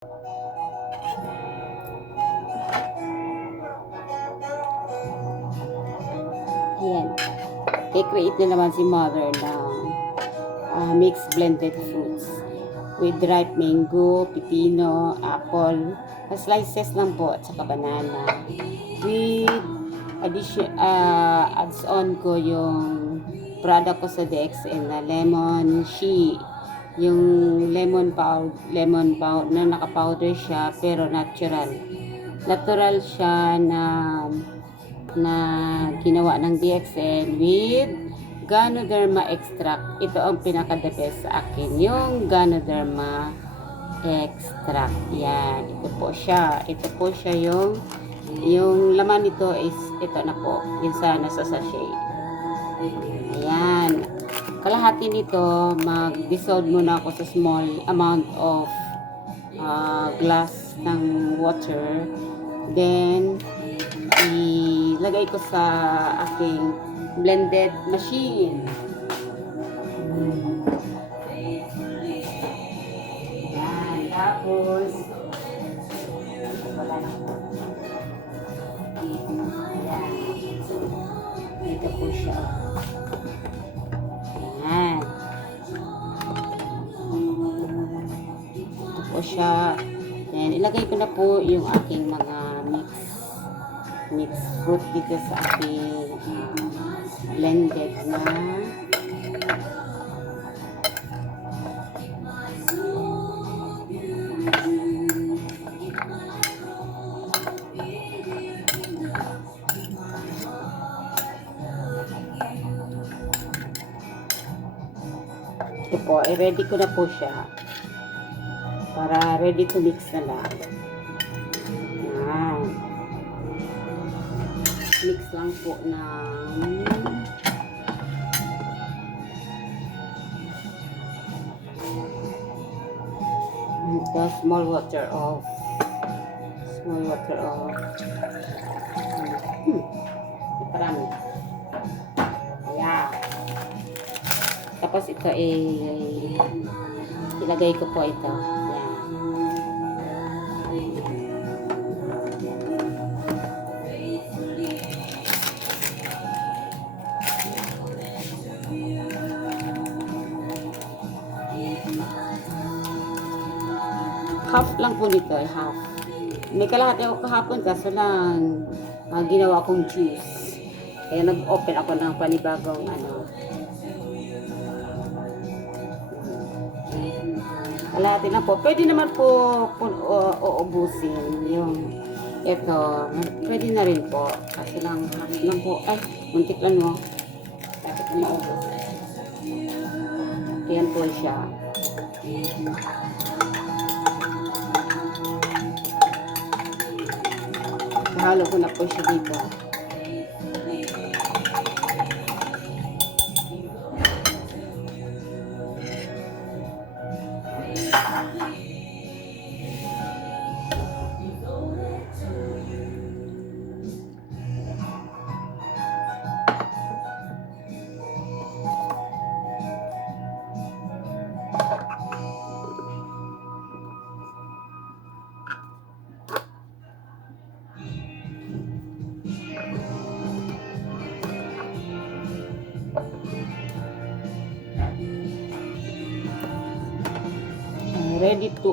Ayan. I-create na naman si mother ng mixed blended fruits with ripe mango, pipino, apple, slices lang po at saka banana. With adds on ko yung product ko sa DXN na lemon she. Yung lemon powder na naka-powder siya pero natural. Natural siya na ginawa ng DXN with Ganoderma extract. Ito ang pinaka-the best sa akin, yung Ganoderma extract. Yan, ito po siya. Ito po siya yung laman nito is ito na po, yung nasa sachet. Ayan. Kalahati nito, mag-dissolve muna ako sa small amount of glass ng water. Then, ilagay ko sa aking blended machine. Ayan. Tapos, wala na po. Ayan. Ito po siya. Ayan. Ito po siya. Ayan. Ilagay ko na po yung aking mga mixed fruit dito sa aking blended na ito po, ready ko na po siya para ready to mix na lang. Ayan. Mix lang po ng ito, small water of parami. Ayan. Tapos ito ilagay ko po ito. Ayan. Half lang po nito, half. May kalahati ako kahapon kaso lang ginawa kong juice. Kaya nag-open ako ng panibagong kalahati lang po. Pwede naman po uubusin yung ito. Pwede na rin po. Kasi lang half lang po. Ay, muntik lang mo. Bakit na maubos? Ayan po siya. Halo ko na po siya dito. Ready to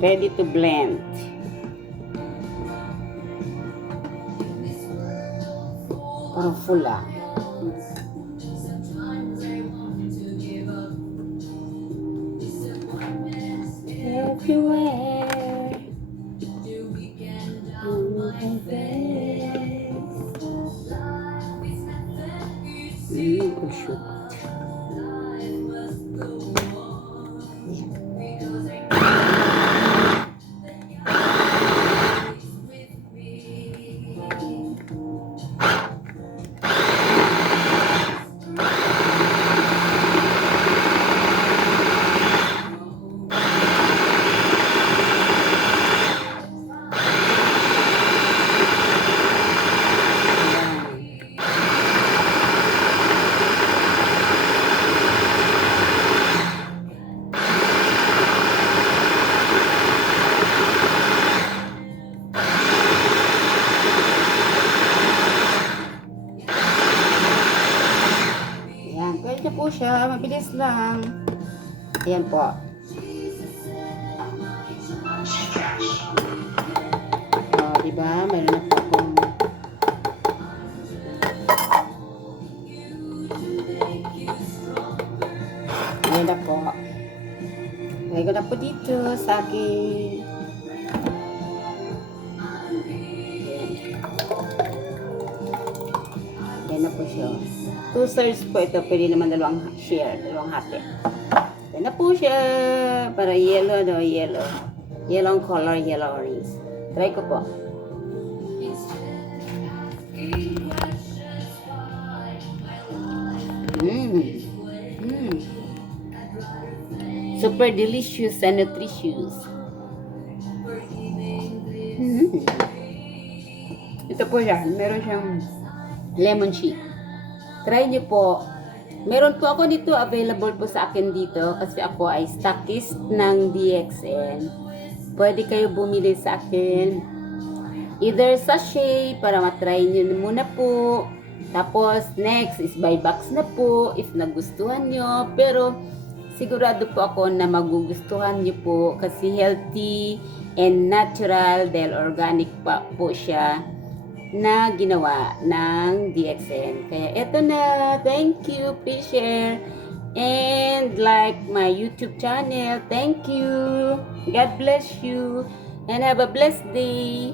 ready to blend. Parang full everywhere oh shoot. mabilis lang. Ayan po. Diba? Meron na po akong ayan na po. Lagay ko na po dito sa aking ayan na po siya. 2 serves po ito. Pwede naman dalawang share. Dalawang hati. Ayan na po siya. Para yellow, no? Yellow. Yellow color, yellow orange. Try ko po. Super delicious and nutritious. Ito po siya. Meron siyang lemon shake. Try niyo po. Meron po ako dito available po sa akin dito kasi ako ay stockist ng DXN. Pwede kayo bumili sa akin. Either sachet para matry niyo muna po. Tapos next is buy box na po if nagustuhan niyo. Pero sigurado po ako na magugustuhan niyo po kasi healthy and natural dahil organic pa po siya na ginawa ng DXN. Kaya eto na. Thank you. Please share and like my YouTube channel. Thank you. God bless you and have a blessed day.